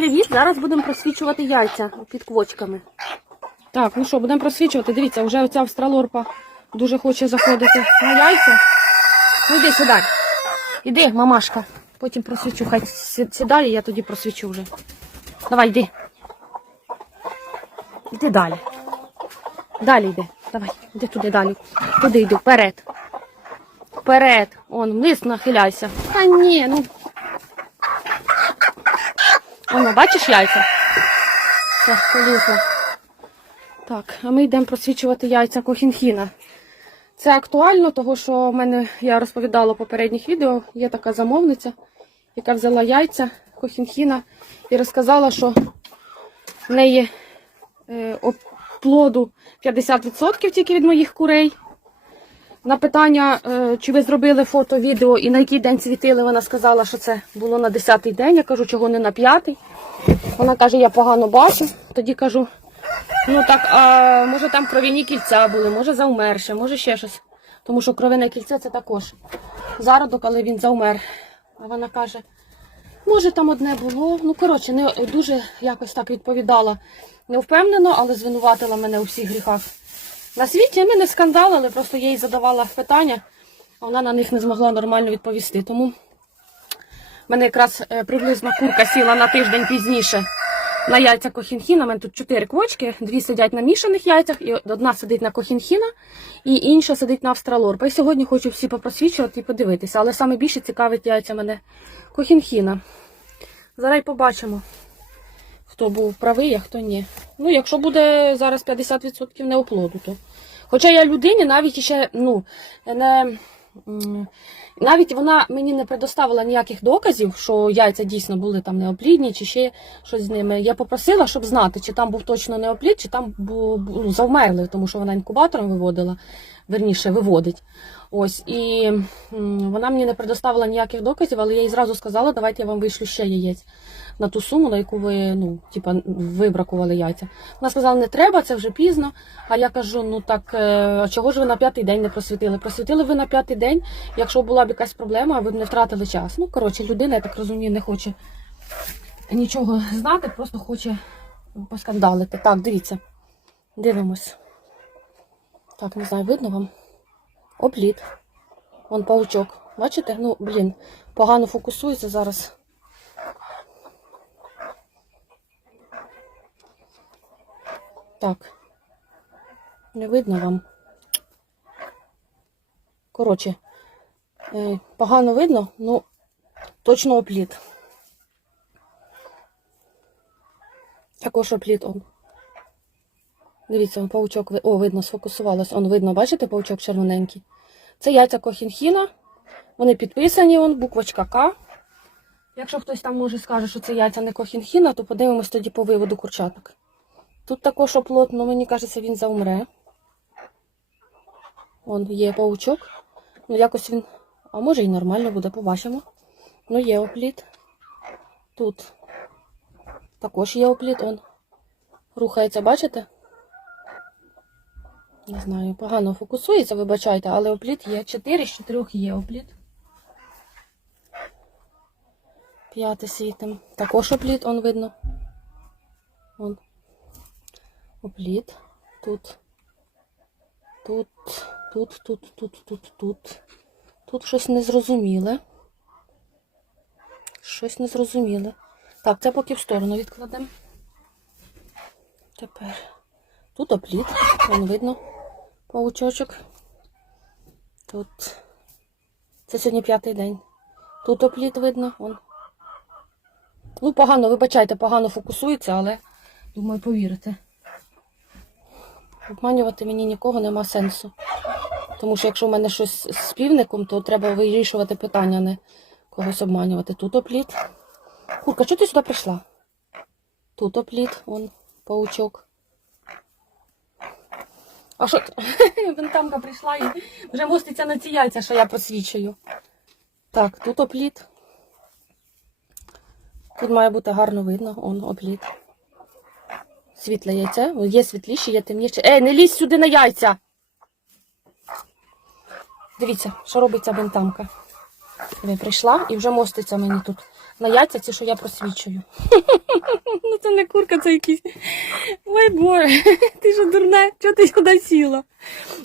привіт! Зараз будемо просвічувати яйця під квочками. Так, ну що, будемо просвічувати. Дивіться, вже оця австралорпа дуже хоче заходити на яйця. Ну йди сюди. Іди, мамашка. Потім просвічу. Хай сі- сідає, я тоді просвічу вже. Давай, йди. Іди далі. Далі йди. Давай, іди туди далі. Туди йди, вперед. Вперед. Он, вниз нахиляйся. Та ні, ну. Воно, бачиш яйця? Все, полізла. Так, а ми йдемо просвічувати яйця кохінхіна. Це актуально, тому що в мене, я розповідала в попередніх відео, є така замовниця, яка взяла яйця кохінхіна і розказала, що в неї е, оплоду 50% тільки від моїх курей. На питання, е, чи ви зробили фото, відео і на який день світили, вона сказала, що це було на 10-й день. Я кажу, чого не на 5-й. Вона каже, я погано бачу. Тоді кажу, ну так, а може там кров'яні кільця були, може заумерше, може ще щось. Тому що кров'яне кільце це також зародок, але він заумер. А вона каже, може там одне було. Ну, коротше, не дуже якось так відповідала. Не впевнено, але звинуватила мене у всіх гріхах. На світі ми не скандалили, просто їй задавала питання, а вона на них не змогла нормально відповісти. Тому в мене якраз е, приблизно курка сіла на тиждень пізніше на яйця кохінхіна. У мене тут чотири квочки, дві сидять на мішаних яйцях, і одна сидить на кохінхіна, і інша сидить на австралорпа. І сьогодні хочу всі попросвічувати і подивитися, але саме більше цікавить яйця мене кохінхіна. Зараз побачимо, хто був правий, а хто ні. Ну, якщо буде зараз 50% неоплоду, то. Хоча я людині навіть ще, ну, не. Навіть вона мені не предоставила ніяких доказів, що яйця дійсно були там неоплідні, чи ще щось з ними. Я попросила, щоб знати, чи там був точно неоплід, чи там був ну, завмерли, тому що вона інкубатором виводила, верніше виводить. Ось і вона мені не предоставила ніяких доказів, але я їй зразу сказала, давайте я вам вишлю ще яєць на ту суму, на яку ви ну, типа, вибракували яйця. Вона сказала, не треба, це вже пізно. А я кажу: ну так е, чого ж ви на п'ятий день не просвітили? Просвітили ви на п'ятий день, якщо була б якась проблема, а ви б не втратили час. Ну, коротше, людина, я так розумію, не хоче нічого знати, просто хоче поскандалити. Так, дивіться, дивимось. Так, не знаю, видно вам? Обліт. Вон паучок. Бачите? Ну, блін, погано фокусується зараз. Так. Не видно вам. Коротше, е, погано видно, ну точно опліт. Також опліт он. Дивіться, он паучок. О, видно, сфокусувалось. Он видно, бачите, паучок червоненький. Це яйця кохінхіна. Вони підписані, он, буквочка К. Якщо хтось там може скаже, що це яйця не кохінхіна, то подивимось тоді по виводу курчаток. Тут також оплот, але мені кажеться, він заумре. Вон є паучок. Ну, якось він. А може і нормально буде, побачимо. Ну, є опліт. Тут також є опліт, он. Рухається, бачите? Не знаю, погано фокусується, вибачайте, але опліт є. 4 з 4 є опліт. П'яте світим. Також опліт, он видно. Вон. Опліт. Тут. Тут, тут, тут, тут, тут, тут. Тут щось незрозуміле. Щось незрозуміле. Так, це поки в сторону відкладемо. Тепер. Тут опліт. Вон видно. Паучочок. Тут. Це сьогодні п'ятий день. Тут опліт видно. Вон. Ну, погано, вибачайте, погано фокусується, але думаю, повірите. Обманювати мені нікого нема сенсу. Тому що якщо в мене щось з півником, то треба вирішувати питання, не когось обманювати. Тут опліт. Курка, чого ти сюди прийшла? Тут опліт, вон, паучок. А що? Бентамка прийшла і вже моститься на ці яйця, що я просвічую. Так, тут опліт. Тут має бути гарно видно, он опліт. Світле яйце. Є світліші, є темніші. Ей, не лізь сюди на яйця! Дивіться, що робить ця бентамка. Диви, прийшла і вже моститься мені тут На яйця ці, що я просвічую. ну це не курка, це якийсь. Ой боже, ти ж дурна, чого ти сюди сіла?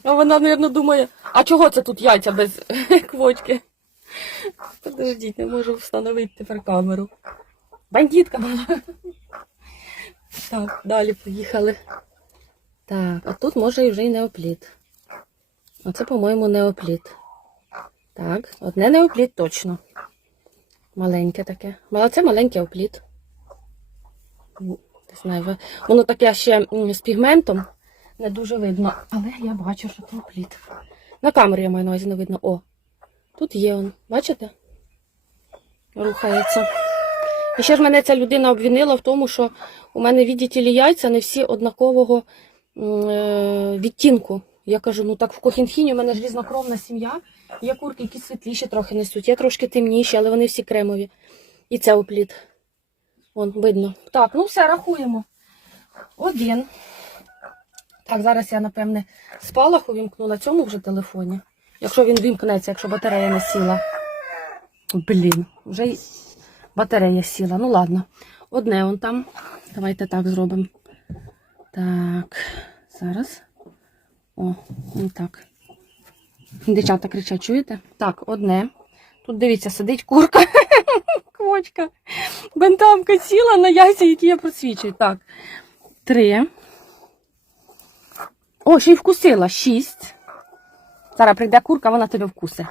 А вона, мабуть, думає, а чого це тут яйця без квочки? Подождіть, не можу встановити тепер камеру. Бандитка мала. Так, далі поїхали. Так, а тут може і вже й неопліт. Оце, по-моєму, неопліт. Так, одне неопліт точно. Маленьке таке. Це маленький опліт. Не знаю, воно таке ще з пігментом. Не дуже видно. Але я бачу, що це опліт. На камері я маю на увазі не видно. О, тут є он. Бачите? Рухається. І ще ж мене ця людина обвинила в тому, що у мене відділі яйця не всі однакового е, відтінку. Я кажу, ну так в Кохінхіні у мене ж різнокровна сім'я. Є курки, які світліші трохи несуть, є трошки темніші, але вони всі кремові. І це опліт. Вон, видно. Так, ну все, рахуємо. Один. Так, зараз я, напевне, спалах увімкнула цьому вже телефоні. Якщо він вімкнеться, якщо батарея не сіла. Блін, вже батарея сіла. Ну ладно. Одне он там. Давайте так зробимо. Так, зараз. О, ну так. Дівчата кричать, чуєте? Так, одне. Тут дивіться, сидить курка. Квочка. Бентамка сіла на яйця, які я просвічую. Так. Три. О, ще й вкусила. Шість. Зараз прийде курка, вона тебе вкусе.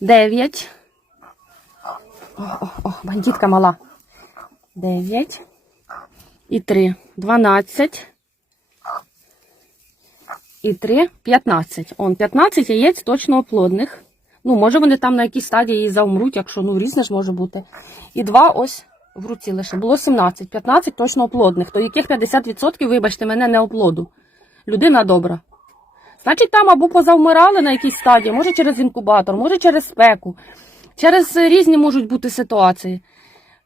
Дев'ять. О, о, о, бандитка мала. Дев'ять. І три. Дванадцять. І три. П'ятнадцять. Он, 15 яєць точно оплодних. Ну, може вони там на якійсь стадії і завмруть, якщо ну різне ж може бути. І два ось в руці лише. Було 17. 15 точно оплодних. То яких 50%, вибачте, мене не оплоду. Людина добра. Значить, там або позавмирали на якійсь стадії, може через інкубатор, може через спеку, через різні можуть бути ситуації.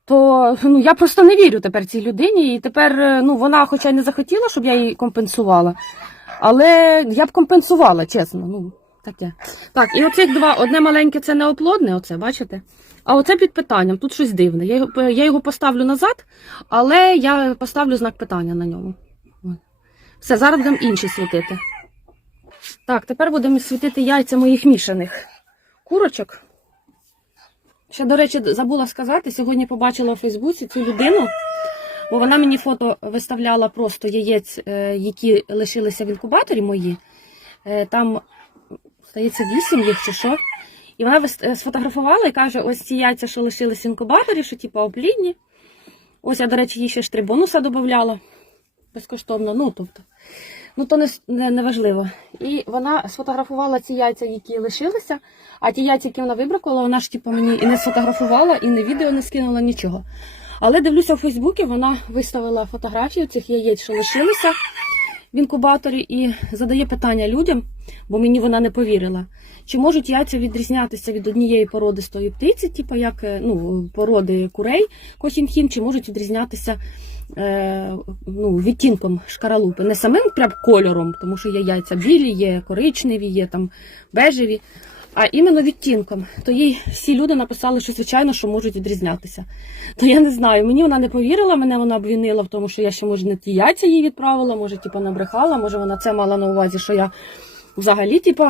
То ну, я просто не вірю тепер цій людині. І тепер е, ну, вона, хоча й не захотіла, щоб я її компенсувала, але я б компенсувала, чесно. Ну, таке. Так, і оцих два, одне маленьке це неоплодне, оце, бачите? А оце під питанням, тут щось дивне. Я його, я його поставлю назад, але я поставлю знак питання на ньому. Все, зараз будемо інші світити. Так, тепер будемо світити яйця моїх мішаних курочок. Ще, до речі, забула сказати, сьогодні побачила у Фейсбуці цю людину, бо вона мені фото виставляла просто яєць, е, які лишилися в інкубаторі мої. Е, Там, здається, вісім їх чи що. І вона е, сфотографувала і каже: ось ці яйця, що лишились в інкубаторі, що типу оплідні. Ось я, до речі, їй ще ж три бонуса додавала безкоштовно. Ну, тобто, ну то не, не, не важливо. І вона сфотографувала ці яйця, які лишилися, а ті яйця, які вона вибракувала, вона ж типу мені і не сфотографувала, і не відео не скинула нічого. Але дивлюся у Фейсбуці, вона виставила фотографію цих яєць, що лишилися в інкубаторі, і задає питання людям, бо мені вона не повірила. Чи можуть яйця відрізнятися від однієї породистої птиці, типу як е, ну, породи курей кохінхін, чи можуть відрізнятися ну, відтінком шкаралупи? Не самим прям кольором, тому що є яйця білі, є коричневі, є там бежеві, а іменно відтінком. То їй всі люди написали, що звичайно, що можуть відрізнятися. То я не знаю, мені вона не повірила, мене вона обвинила в тому, що я ще може не ті яйця їй відправила, може, типу, набрехала, може вона це мала на увазі, що я взагалі, типу,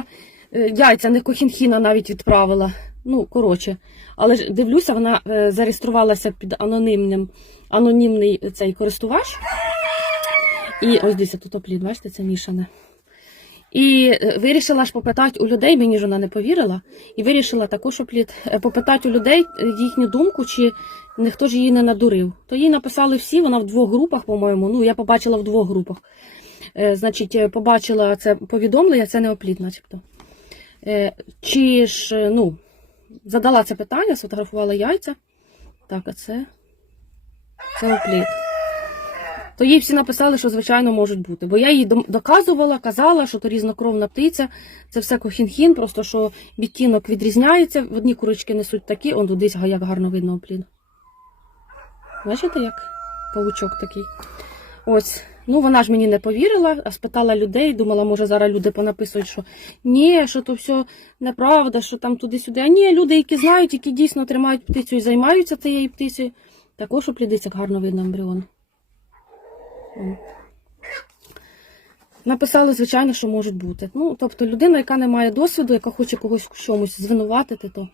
е, яйця не кохінхіна навіть відправила. Ну, коротше. Але дивлюся, вона е, зареєструвалася під анонімним, анонімний цей користувач. І ось дивіться, тут опліт, бачите, це мішане. І е, вирішила ж попитати у людей, мені ж вона не повірила, і вирішила також опліт, е, попитати у людей е, їхню думку, чи ніхто ж її не надурив. То їй написали всі, вона в двох групах, по-моєму. Ну, я побачила в двох групах. Значить, побачила це повідомлення, це не опліт, начебто. Чи ж, ну, задала це питання, сфотографувала яйця. Так, а це. Це опліт. То їй всі написали, що звичайно можуть бути. Бо я їй доказувала, казала, що то різнокровна птиця, це все кохінхін, просто що відтінок відрізняється. Одні курочки несуть такі, он десь як гарно видно опліт. Бачите, як павучок такий? Ось. Ну, вона ж мені не повірила, а спитала людей, думала, може зараз люди понаписують, що ні, що то все неправда, що там туди-сюди. А ні, люди, які знають, які дійсно тримають птицю і займаються цією птицею, також у плідицях гарно видно ембріон. Написали, звичайно, що можуть бути. Ну, тобто людина, яка не має досвіду, яка хоче когось чомусь звинуватити, то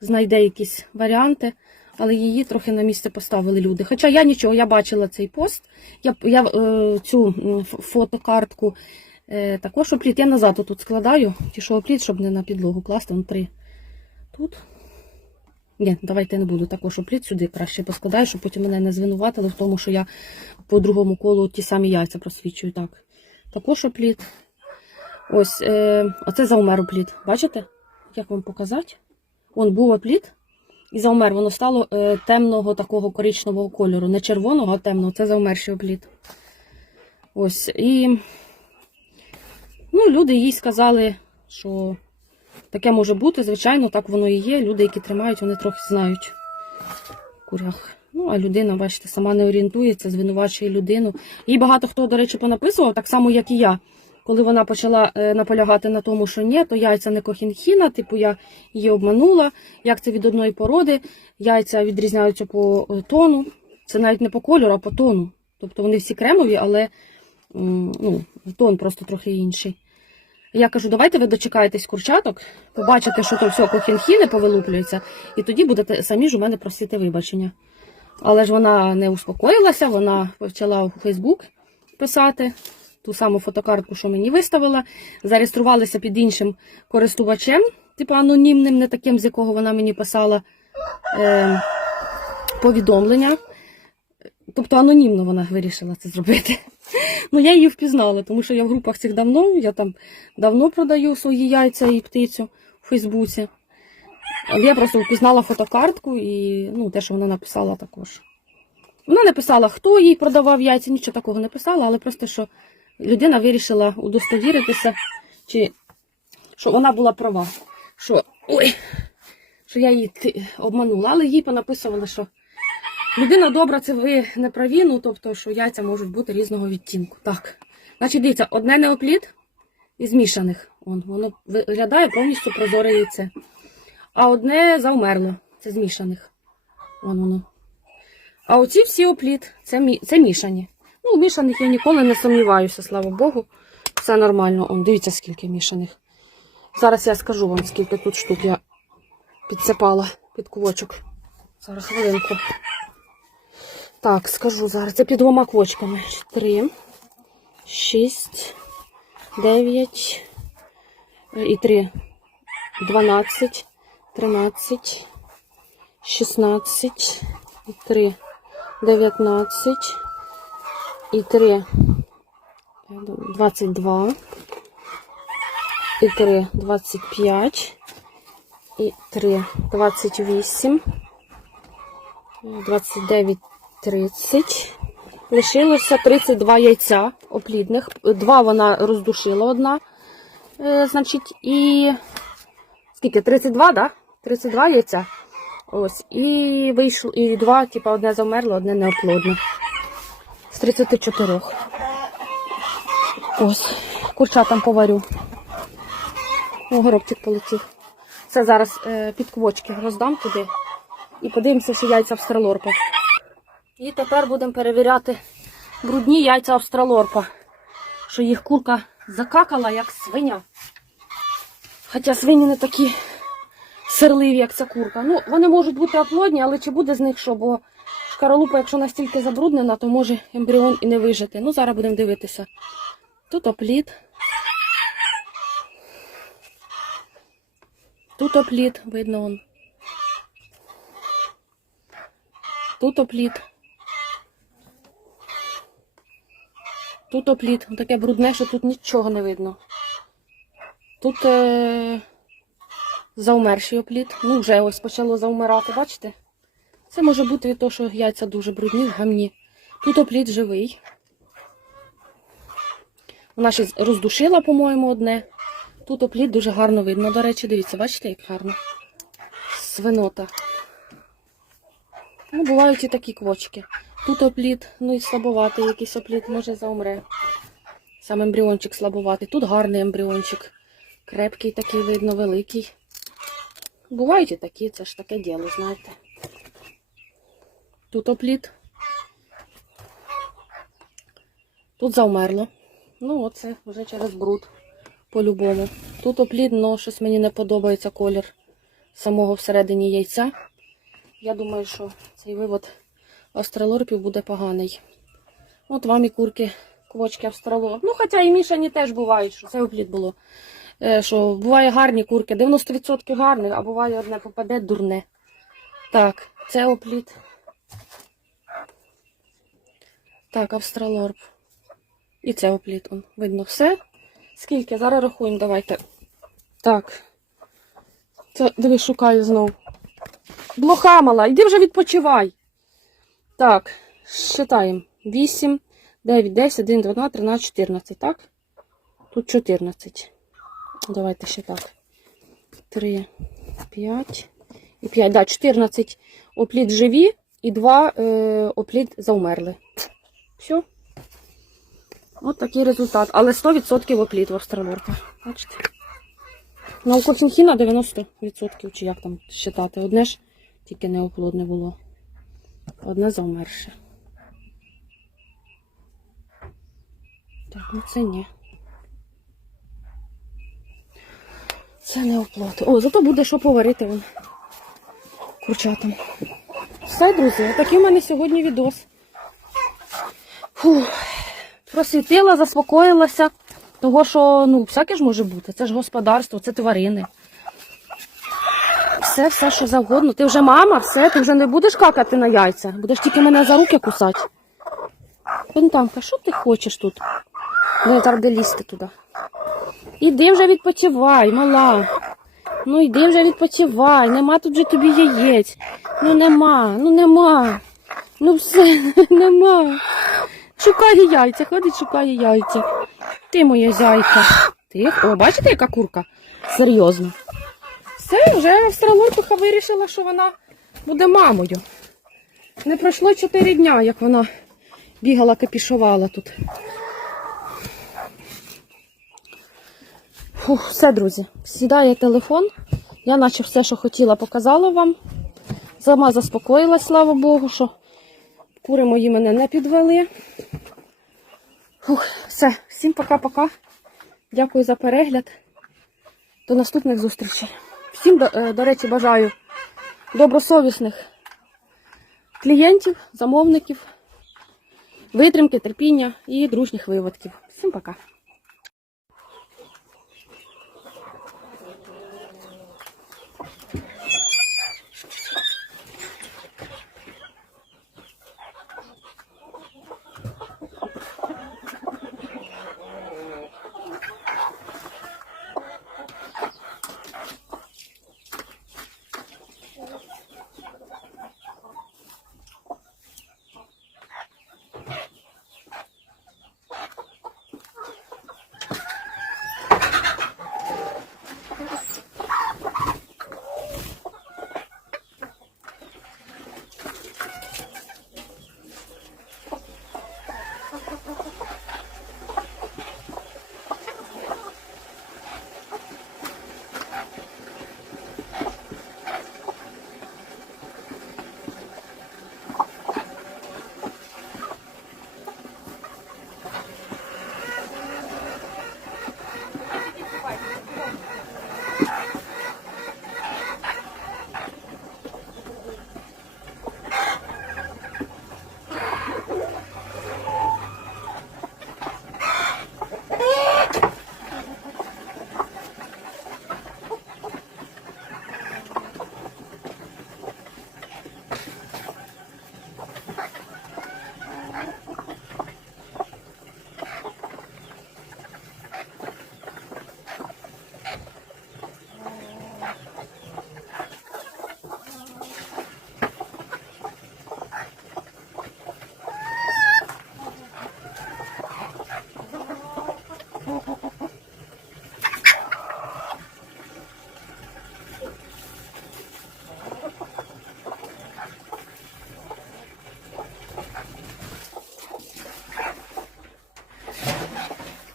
знайде якісь варіанти, але її трохи на місце поставили люди. Хоча я нічого, я бачила цей пост, я, я е, цю фотокартку е, також опліт. Я назад тут складаю, ті, що опліт, щоб не на підлогу класти, вон три. Тут. Ні, давайте не буду також опліт сюди краще поскладаю, щоб потім мене не звинуватили в тому, що я по другому колу ті самі яйця просвічую. Так. Також опліт. Ось, е, оце заумер опліт. Бачите? Як вам показати? Вон був опліт і заумер. Воно стало е, темного такого коричневого кольору. Не червоного, а темного. Це заумерший опліт. Ось. І ну, люди їй сказали, що таке може бути. Звичайно, так воно і є. Люди, які тримають, вони трохи знають курях. Ну, а людина, бачите, сама не орієнтується, звинувачує людину. Їй багато хто, до речі, понаписував, так само, як і я. Коли вона почала е, наполягати на тому, що ні, то яйця не кохінхіна, типу я її обманула, як це від одної породи, яйця відрізняються по е, тону. Це навіть не по кольору, а по тону. Тобто вони всі кремові, але ну, тон просто трохи інший. Я кажу, давайте ви дочекаєтесь курчаток, побачите, що то все кохінхіни повилуплюється, і тоді будете самі ж у мене просити вибачення. Але ж вона не успокоїлася, вона почала у Фейсбук писати ту саму фотокартку, що мені виставила. Зареєструвалися під іншим користувачем, типу анонімним, не таким, з якого вона мені писала е, повідомлення. Тобто анонімно вона вирішила це зробити. Ну, я її впізнала, тому що я в групах цих давно, я там давно продаю свої яйця і птицю в Фейсбуці. Я просто впізнала фотокартку і ну, те, що вона написала також. Вона не писала, хто їй продавав яйця, нічого такого не писала, але просто що людина вирішила удостовіритися, чи що вона була права, що ой, що я її обманула, але їй понаписували, що людина добра, це ви не праві, ну тобто, що яйця можуть бути різного відтінку. Так. Значить, дивіться, одне неопліт із мішаних. Вон, воно виглядає повністю прозоре яйце. А одне завмерло. Це з мішаних. Вон воно. А оці всі опліт, це, мі... це мішані. Ну, мішаних я ніколи не сумніваюся, слава Богу. Все нормально. Он, дивіться, скільки мішаних. Зараз я скажу вам, скільки тут штук я підсипала під квочок. Зараз хвилинку. Так, скажу зараз. Це під двома квочками. Три, шість, дев'ять е, і три. Дванадцять, тринадцять, шістнадцять, і три, дев'ятнадцять, і три, двадцять два, і три, двадцять п'ять, і три, двадцять вісім, двадцять дев'ять, тридцять. Лишилося 32 яйця оплідних. Два вона роздушила одна. Е, значить, і скільки? 32, да? 32 яйця. Ось. І вийшло, і два, типу, одне замерло, одне неоплодне. З 34. Ось. Курчатам поварю. О, горобчик полетів. Це зараз е, під квочки роздам туди. І подивимося, що яйця в австралорпа. І тепер будемо перевіряти брудні яйця австралорпа. Що їх курка закакала, як свиня. Хоча свині не такі серливі, як ця курка. Ну, вони можуть бути оплодні, але чи буде з них що? Бо шкаралупа, якщо настільки забруднена, то може ембріон і не вижити. Ну, зараз будемо дивитися. Тут оплід. Тут оплід, видно он. Тут оплід. Тут оплід. Таке брудне, що тут нічого не видно. Тут е... заумерший оплід. Ну, вже ось почало заумирати, бачите? Це може бути від того, що яйця дуже брудні гамні. Тут оплід живий. Вона ще роздушила, по-моєму, одне. Тут оплід дуже гарно видно. До речі, дивіться, бачите, як гарно. Свинота. Ну, бувають і такі квочки. Тут опліт, ну і слабоватий якийсь опліт, може заумре. Сам ембріончик слабоватий. Тут гарний ембріончик. Крепкий такий, видно, великий. Бувають і такі, це ж таке діло, знаєте. Тут опліт. Тут завмерло. Ну, оце вже через бруд. По-любому. Тут опліт, але щось мені не подобається колір самого всередині яйця. Я думаю, що цей вивод австралорпів буде поганий. От вам і курки, квочки австралорп. Ну, хоча і мішані теж бувають, що це опліт було. Е, що буває гарні курки, 90% гарних, а буває одне попаде дурне. Так, це опліт. Так, австралорп. І це опліт. он. Видно все. Скільки? Зараз рахуємо, давайте. Так. Це, диви, шукаю. Блоха мала, йди вже відпочивай. Так, считаємо. 8, 9, 10, 1, 2, 2, 13, 14, так? Тут 14. Давайте ще так. 3, 5 і 5. Да, 14 опліт живі і 2 е, опліт завмерли. Все. От такий результат. Але 100% опліт в австралорка. Бачите? На Укохінхіна 90%, чи як там считати. Одне ж тільки неоплодне було. Одне завмерше. Так, ну це ні. Це не оплот. О, зато буде що поварити вон. Курчатам. Все, друзі, такий в мене сьогодні відос. Фух. Просвітила, заспокоїлася. Того, що ну, всяке ж може бути. Це ж господарство, це тварини. Все, все, що завгодно. Ти вже мама, все, ти вже не будеш какати на яйця. Будеш тільки мене за руки кусати. Пентамка, що ти хочеш тут? Не треба лізти туди. Іди вже відпочивай, мала. Ну йди вже відпочивай. Нема тут же тобі яєць. Ну нема, ну нема. Ну все, нема. Шукає яйця, ходить, шукає яйця. Ти моя зяйка. Ти, о, бачите, яка курка? Серйозно. Все, вже австралорпиха вирішила, що вона буде мамою. Не пройшло 4 дня, як вона бігала, капішувала тут. Фух, все, друзі. Сідає телефон. Я наче все, що хотіла, показала вам. Сама заспокоїлась, слава Богу, що кури мої мене не підвели. Фух, все, всім пока-пока. Дякую за перегляд. До наступних зустрічей. Всім, до, е, речі, бажаю добросовісних клієнтів, замовників, витримки, терпіння і дружніх виводків. Всім пока.